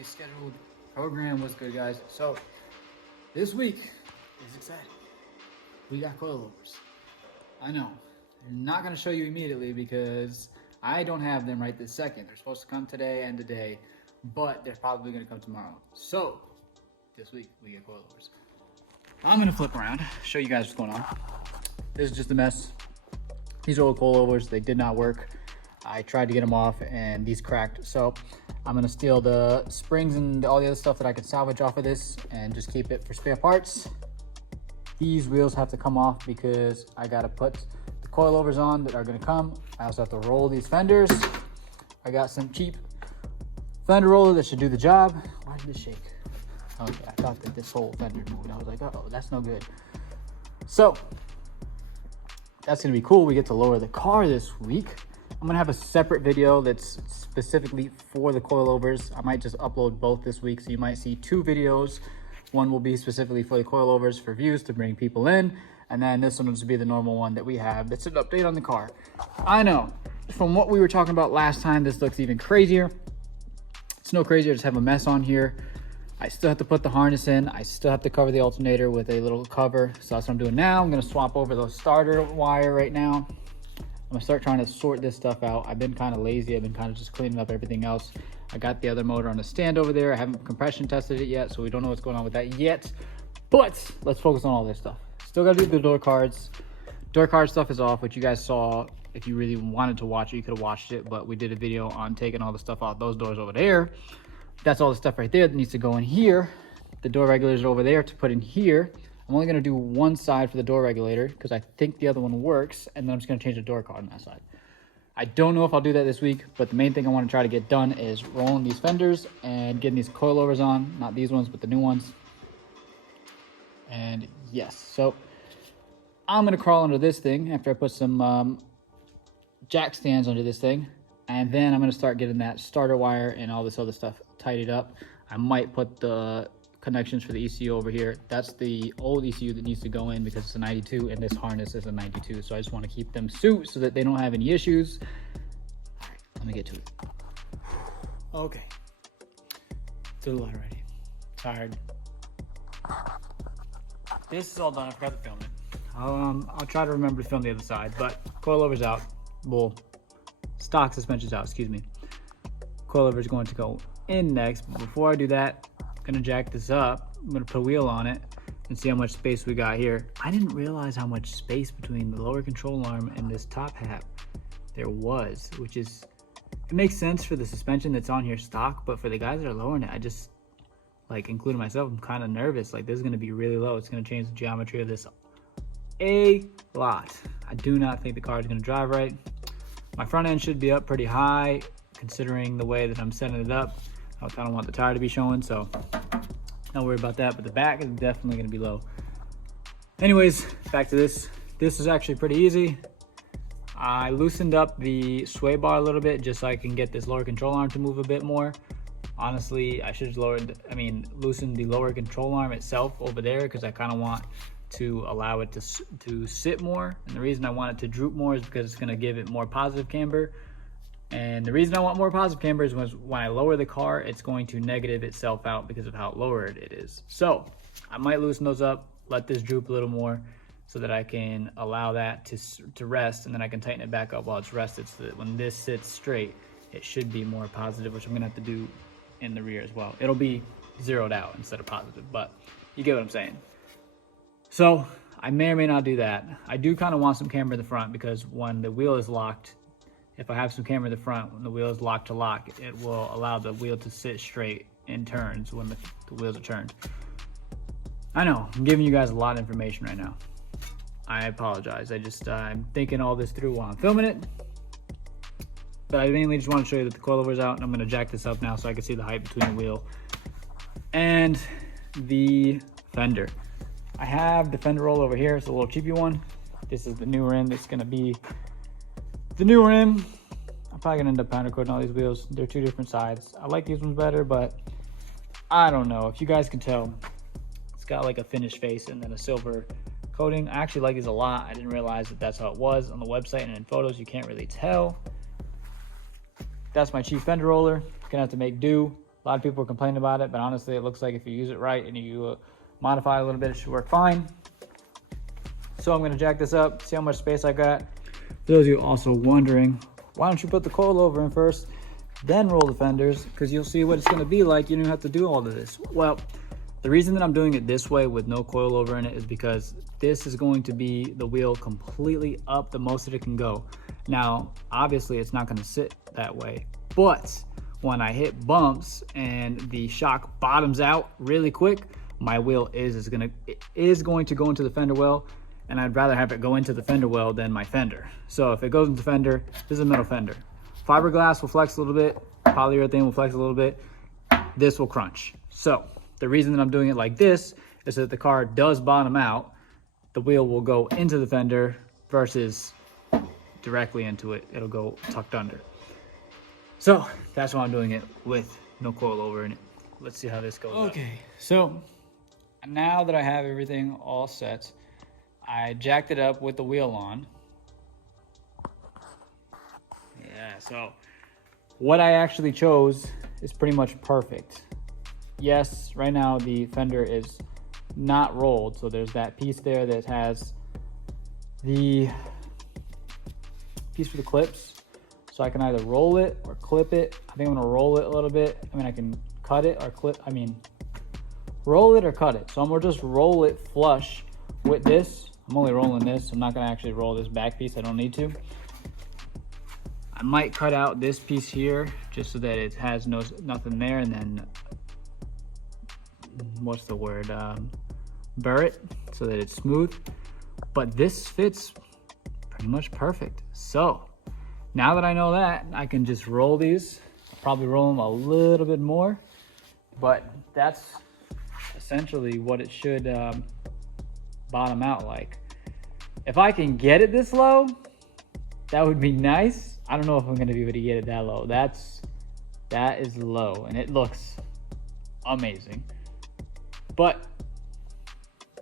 regularly scheduled program. What's good, guys? So this week is exciting. We got coilovers. I know I'm not going to show you immediately because I don't have them right this second. They're supposed to come today and today, but they're probably going to come tomorrow. So this week we get coilovers. I'm going to flip around, show you guys what's going on. This is just a mess. These are old coilovers. They did not work. I tried to get them off and these cracked. So I'm gonna steal the springs and all the other stuff that I could salvage off of this and just keep it for spare parts. These wheels have to come off because I gotta put the coilovers on that are gonna come. I also have to roll these fenders. I got some cheap fender roller that should do the job. Why did this shake? Okay, I thought that this whole fender moved. I was like, uh-oh, that's no good. So that's gonna be cool. We get to lower the car this week. I'm gonna have a separate video that's specifically for the coilovers. I might just upload both this week, so you might see two videos. One will be specifically for the coilovers for views to bring people in, and then this one will just be the normal one that we have. That's an update on the car. I know, from what we were talking about last time, this looks even crazier. It's no crazier, I just have a mess on here. I still have to put the harness in. I still have to cover the alternator with a little cover. So that's what I'm doing now. I'm gonna swap over the starter wire right now. I'm gonna start trying to sort this stuff out. I've been kind of lazy. I've been kind of just cleaning up everything else. I got the other motor on the stand over there. I haven't compression tested it yet, so we don't know what's going on with that yet. But let's focus on all this stuff. Still gotta do the door cards. Door card stuff is off, which you guys saw. If you really wanted to watch it, you could have watched it, but we did a video on taking all the stuff out those doors over there. That's all the stuff right there that needs to go in here. The door regulators are over there to put in here. I'm only gonna do one side for the door regulator because I think the other one works, and then I'm just gonna change the door card on that side. I don't know if I'll do that this week, but the main thing I wanna try to get done is rolling these fenders and getting these coilovers on, not these ones, but the new ones. And yes, so I'm gonna crawl under this thing after I put some jack stands under this thing, and then I'm gonna start getting that starter wire and all this other stuff tidied up. I might put the connections for the ECU over here. That's the old ECU that needs to go in because it's a 92 and this harness is a 92. So I just want to keep them suit so that they don't have any issues. All right, let me get to it. Okay. To the light already. Tired. This is all done. I forgot to film it. I'll try to remember to film the other side, but coilovers out. Well, stock suspension's out, excuse me. Coilover is going to go in next, but before I do that, I'm gonna jack this up. I'm gonna put a wheel on it and see how much space we got here. I didn't realize how much space between the lower control arm and this top hat there was, which is, it makes sense for the suspension that's on here stock, but for the guys that are lowering it, I just, like, including myself, I'm kind of nervous. Like, this is gonna be really low. It's gonna change the geometry of this a lot. I do not think the car is gonna drive right. My front end should be up pretty high considering the way that I'm setting it up. I kind of want the tire to be showing, so don't worry about that, but the back is definitely gonna be low. Anyways, back to this. This is actually pretty easy. I loosened up the sway bar a little bit just so I can get this lower control arm to move a bit more. Honestly, I should have loosened the lower control arm itself over there because I kind of want to allow it to sit more. And the reason I want it to droop more is because it's gonna give it more positive camber. And the reason I want more positive camber is when I lower the car, it's going to negative itself out because of how lowered it is. So I might loosen those up, let this droop a little more so that I can allow that to rest, and then I can tighten it back up while it's rested so that when this sits straight, it should be more positive, which I'm gonna have to do in the rear as well. It'll be zeroed out instead of positive, but you get what I'm saying. So I may or may not do that. I do kind of want some camber in the front because when the wheel is locked, if I have some camber in the front, when the wheel is locked to lock, it will allow the wheel to sit straight in turns when the wheels are turned. I know, I'm giving you guys a lot of information right now. I apologize. I'm thinking all this through while I'm filming it. But I mainly just want to show you that the coilover's out, and I'm gonna jack this up now so I can see the height between the wheel and the fender. I have the fender roll over here. It's a little cheapy one. This is the new rim. That's gonna be the new rim. I'm probably gonna end up powder coating all these wheels. They're two different sides. I like these ones better, but I don't know. If you guys can tell, it's got like a finished face and then a silver coating. I actually like these a lot. I didn't realize that that's how it was on the website, and in photos you can't really tell. That's my cheap fender roller. Gonna have to make do. A lot of people are complaining about it, but honestly, it looks like if you use it right and you modify it a little bit, it should work fine. So I'm gonna jack this up, see how much space I got. For those of you also wondering, why don't you put the coilover in first, then roll the fenders, because you'll see what it's gonna be like. You don't have to do all of this. Well, the reason that I'm doing it this way with no coilover in it is because this is going to be the wheel completely up the most that it can go. Now, obviously it's not gonna sit that way, but when I hit bumps and the shock bottoms out really quick, my wheel is going to go into the fender well, and I'd rather have it go into the fender well than my fender. So if it goes into the fender, this is a metal fender. Fiberglass will flex a little bit, polyurethane will flex a little bit, this will crunch. So the reason that I'm doing it like this is that the car does bottom out, the wheel will go into the fender versus directly into it. It'll go tucked under. So that's why I'm doing it with no coilover in it. Let's see how this goes. Okay, so now that I have everything all set, I jacked it up with the wheel on. Yeah, so what I actually chose is pretty much perfect. Yes, right now the fender is not rolled, so there's that piece there that has the piece for the clips. So I can either roll it or clip it. I think I'm gonna roll it a little bit. I mean, I can cut it or roll it or cut it. So I'm gonna just roll it flush with this. I'm only rolling this. I'm not gonna actually roll this back piece. I don't need to. I might cut out this piece here just so that it has nothing there, and then, what's the word? Burr it so that it's smooth. But this fits pretty much perfect. So now that I know that, I can just roll these. I'll probably roll them a little bit more, but that's essentially what it should bottom out like. If I can get it this low, that would be nice. I don't know if I'm gonna be able to get it that low. That is low, and it looks amazing. But,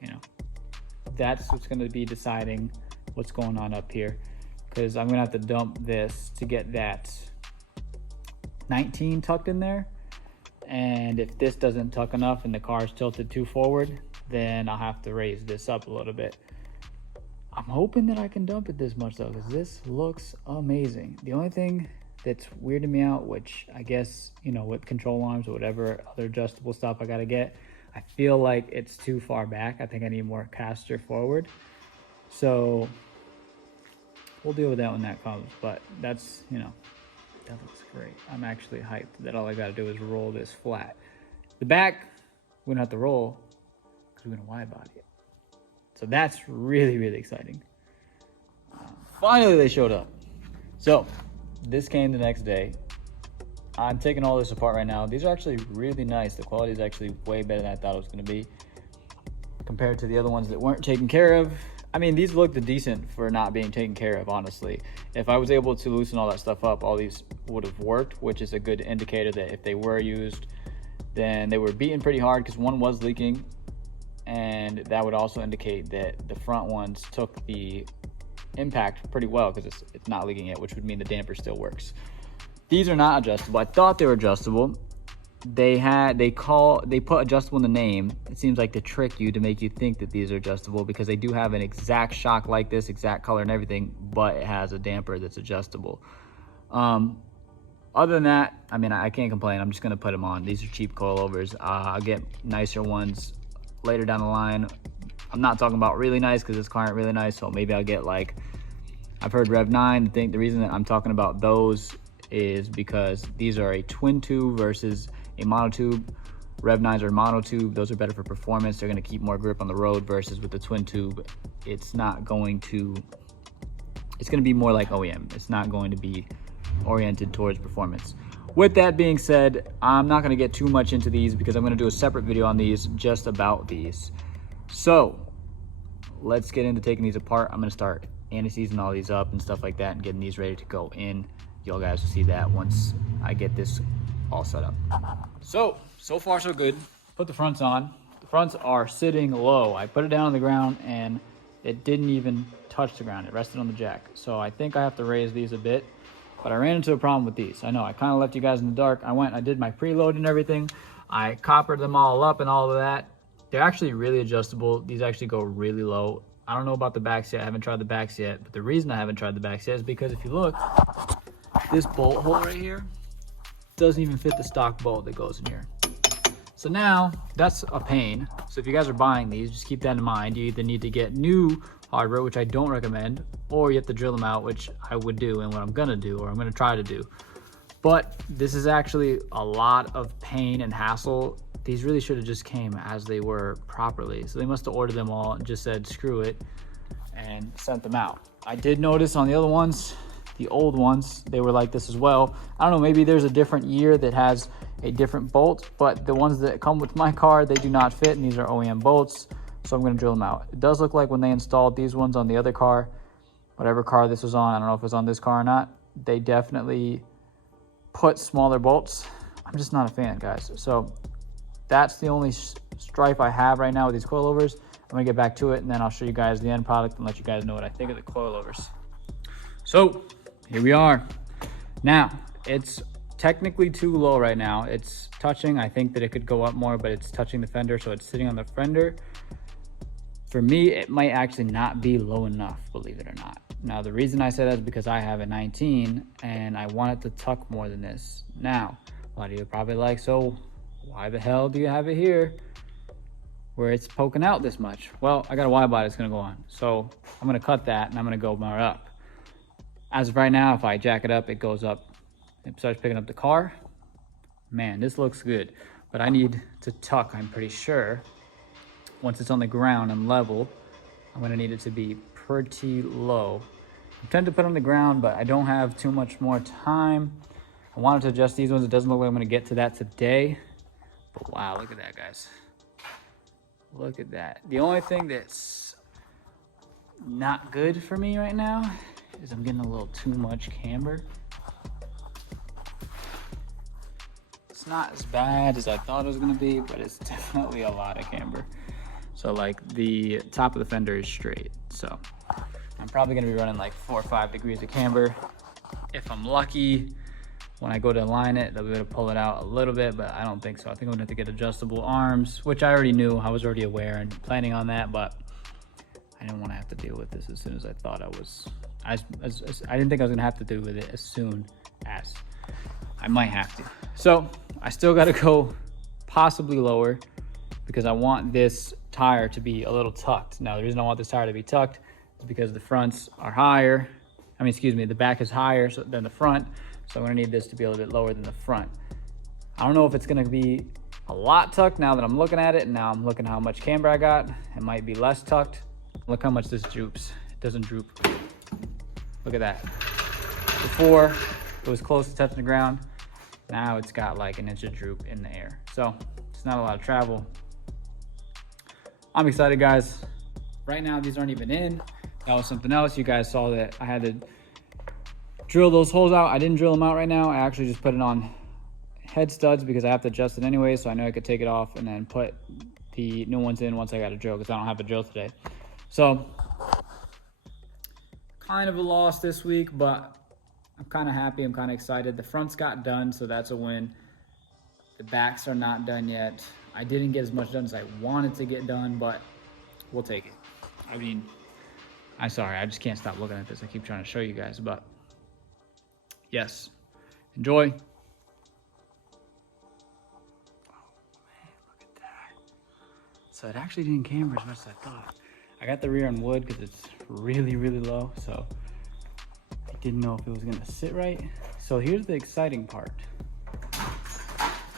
you know, that's what's gonna be deciding what's going on up here, because I'm gonna have to dump this to get that 19 tucked in there. And if this doesn't tuck enough and the car is tilted too forward, then I'll have to raise this up a little bit. I'm hoping that I can dump it this much though, because this looks amazing. The only thing that's weirding me out, which I guess, you know, with control arms or whatever other adjustable stuff I gotta get, I feel like it's too far back. I think I need more caster forward. So we'll deal with that when that comes, but that's, you know, that looks great. I'm actually hyped that all I gotta do is roll this flat. The back, we don't have to roll because we're gonna wide body it. So that's really, really exciting. Finally, they showed up. So this came the next day. I'm taking all this apart right now. These are actually really nice. The quality is actually way better than I thought it was gonna be compared to the other ones that weren't taken care of. I mean, these looked decent for not being taken care of, honestly. If I was able to loosen all that stuff up, all these would have worked, which is a good indicator that if they were used, then they were beaten pretty hard, because one was leaking, and that would also indicate that the front ones took the impact pretty well, because it's not leaking yet, which would mean the damper still works. These are not adjustable. I thought they were adjustable. They put adjustable in the name. It seems like to trick you, to make you think that these are adjustable, because they do have an exact shock like this, exact color and everything, but it has a damper that's adjustable. Other than that, I mean, I can't complain. I'm just gonna put them on. These are cheap coilovers. I'll get nicer ones later down the line. I'm not talking about really nice, because this car ain't really nice, so maybe I'll get, like, I've heard Rev 9. I think the reason that I'm talking about those is because these are a twin tube versus a monotube. Rev 9s are monotube. Those are better for performance. They're going to keep more grip on the road, versus with the twin tube, it's going to be more like OEM. It's not going to be oriented towards performance. With that being said, I'm not going to get too much into these, because I'm going to do a separate video on these, just about these. So let's get into taking these apart. I'm going to start anti-seizing all these up and stuff like that, and getting these ready to go in. Y'all guys will see that once I get this all set up. So far so good. Put the fronts on. The fronts are sitting low. I put it down on the ground and it didn't even touch the ground. It rested on the jack. So I think I have to raise these a bit. But I ran into a problem with these. I know, I kind of left you guys in the dark. I did my preload and everything. I coppered them all up and all of that. They're actually really adjustable. These actually go really low. I don't know about the backs yet. I haven't tried the backs yet. But the reason I haven't tried the backs yet is because if you look, this bolt hole right here doesn't even fit the stock bolt that goes in here. So now that's a pain. So if you guys are buying these, just keep that in mind. You either need to get new hardware, which I don't recommend, or you have to drill them out, which I would do and what I'm gonna do, or I'm gonna try to do. But this is actually a lot of pain and hassle. These really should have just came as they were properly. So they must have ordered them all and just said, screw it, and sent them out. I did notice on the other ones, the old ones, they were like this as well. I don't know, maybe there's a different year that has a different bolt, but the ones that come with my car, they do not fit, and these are OEM bolts, so I'm gonna drill them out. It does look like when they installed these ones on the other car, whatever car this was on, I don't know if it was on this car or not, they definitely put smaller bolts. I'm just not a fan, guys. So that's the only strife I have right now with these coilovers. I'm gonna get back to it, and then I'll show you guys the end product and let you guys know what I think of the coilovers. So here we are. Now, it's technically too low right now. It's touching. I think that it could go up more, but it's touching the fender, so it's sitting on the fender. For me, it might actually not be low enough, believe it or not. Now, the reason I say that is because I have a 19 and I want it to tuck more than this. Now, a lot of you are probably like, so why the hell do you have it here where it's poking out this much? Well, I got a Y body that's gonna go on. So I'm gonna cut that and I'm gonna go more up. As of right now, if I jack it up, it goes up. It starts picking up the car. Man, this looks good. But I need to tuck, I'm pretty sure. Once it's on the ground and level, I'm gonna need it to be pretty low. I'm tempted to put it on the ground, but I don't have too much more time. I wanted to adjust these ones. It doesn't look like I'm gonna get to that today. But wow, look at that, guys. Look at that. The only thing that's not good for me right now is I'm getting a little too much camber. It's not as bad as I thought it was gonna be, but it's definitely a lot of camber. So like the top of the fender is straight. So I'm probably gonna be running like 4 or 5 degrees of camber. If I'm lucky, when I go to align it, they'll be able to pull it out a little bit, but I don't think so. I think I'm gonna have to get adjustable arms, which I already knew. I was already aware and planning on that, but I didn't wanna have to deal with this as soon as I thought I was. I didn't think I was gonna have to deal with it as soon as. I might have to. So I still gotta go possibly lower because I want this tire to be a little tucked. Now, the reason I want this tire to be tucked is because the fronts are higher. I mean, excuse me, the back is higher than the front. So I'm gonna need this to be a little bit lower than the front. I don't know if it's gonna be a lot tucked now that I'm looking at it, and now I'm looking how much camber I got. It might be less tucked. Look how much this droops. It doesn't droop. Look at that. Before, it was close to touching the ground. Now it's got like an inch of droop in the air. So it's not a lot of travel. I'm excited, guys. Right now, these aren't even in. That was something else. You guys saw that I had to drill those holes out. I didn't drill them out right now. I actually just put it on head studs because I have to adjust it anyway, so I know I could take it off and then put the new ones in once I got a drill because I don't have a drill today. So kind of a loss this week, but I'm kind of happy. I'm kind of excited. The fronts got done, so that's a win. The backs are not done yet. I didn't get as much done as I wanted to get done, but we'll take it. I mean, I'm sorry, I just can't stop looking at this. I keep trying to show you guys, but yes, enjoy. Oh man, look at that. So it actually didn't camber as much as I thought. I got the rear on wood because it's really, really low, so I didn't know if it was gonna sit right. So here's the exciting part.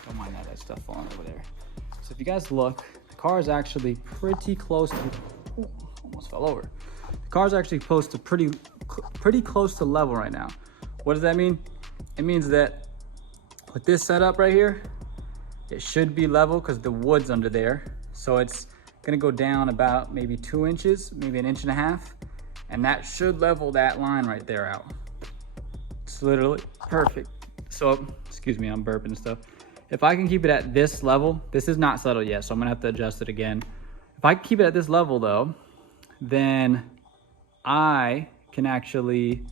Don't mind all that stuff falling over there. So if you guys look, the car is actually pretty close to, ooh, almost fell over. The car is actually close to pretty close to level right now. What does that mean? It means that with this setup right here, it should be level because the wood's under there. So it's gonna go down about maybe 2 inches, maybe 1.5 inches, and that should level that line right there out. It's literally perfect. So, excuse me, I'm burping and stuff. If I can keep it at this level, this is not settled yet, so I'm gonna have to adjust it again. If I can keep it at this level though, then I can actually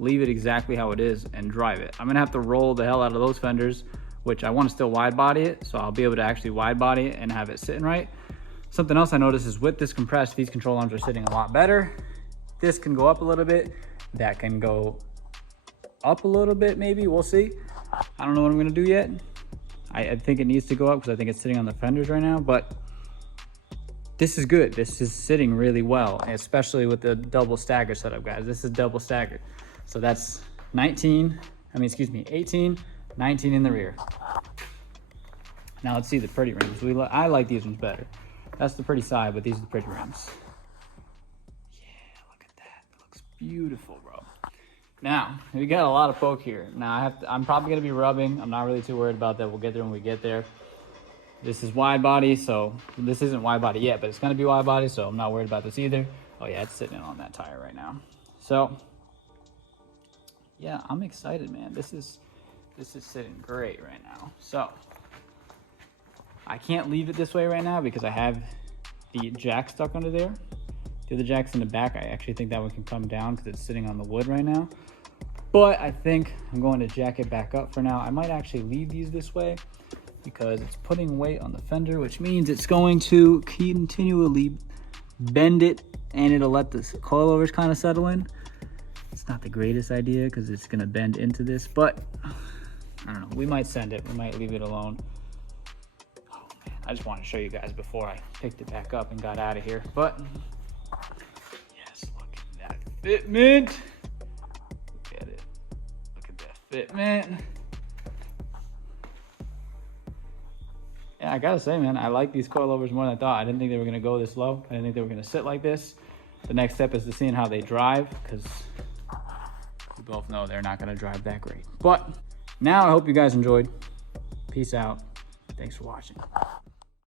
leave it exactly how it is and drive it. I'm gonna have to roll the hell out of those fenders, which I want to still wide body it, so I'll be able to actually wide body it and have it sitting right. Something else I noticed is with this compressed, these control arms are sitting a lot better. This can go up a little bit, that can go up a little bit maybe, we'll see. I don't know what I'm gonna do yet. I think it needs to go up because I think it's sitting on the fenders right now, but this is good. This is sitting really well, especially with the double stagger setup, guys. This is double staggered. So that's 18, 19 in the rear. Now let's see the pretty rims. I like these ones better. That's the pretty side, but these are the pretty rims. Yeah, look at that. That looks beautiful, bro. Now, we got a lot of poke here. Now I'm probably gonna be rubbing. I'm not really too worried about that. We'll get there when we get there. This is wide body, so this isn't wide body yet, but it's gonna be wide body, so I'm not worried about this either. Oh yeah, it's sitting on that tire right now. So yeah, I'm excited, man. This is sitting great right now. So I can't leave it this way right now because I have the jack stuck under there. The other jack's in the back. I actually think that one can come down because it's sitting on the wood right now. But I think I'm going to jack it back up for now. I might actually leave these this way because it's putting weight on the fender, which means it's going to continually bend it and it'll let the coilovers kind of settle in. It's not the greatest idea because it's gonna bend into this, but I don't know, we might send it, we might leave it alone. Oh man, I just wanted to show you guys before I picked it back up and got out of here. But yes, look at that fitment. Look at it, look at that fitment. Yeah, I gotta say, man, I like these coilovers more than I thought. I didn't think they were gonna go this low. I didn't think they were gonna sit like this. The next step is to seeing how they drive, because we both know they're not gonna drive that great. But now I hope you guys enjoyed. Peace out. Thanks for watching.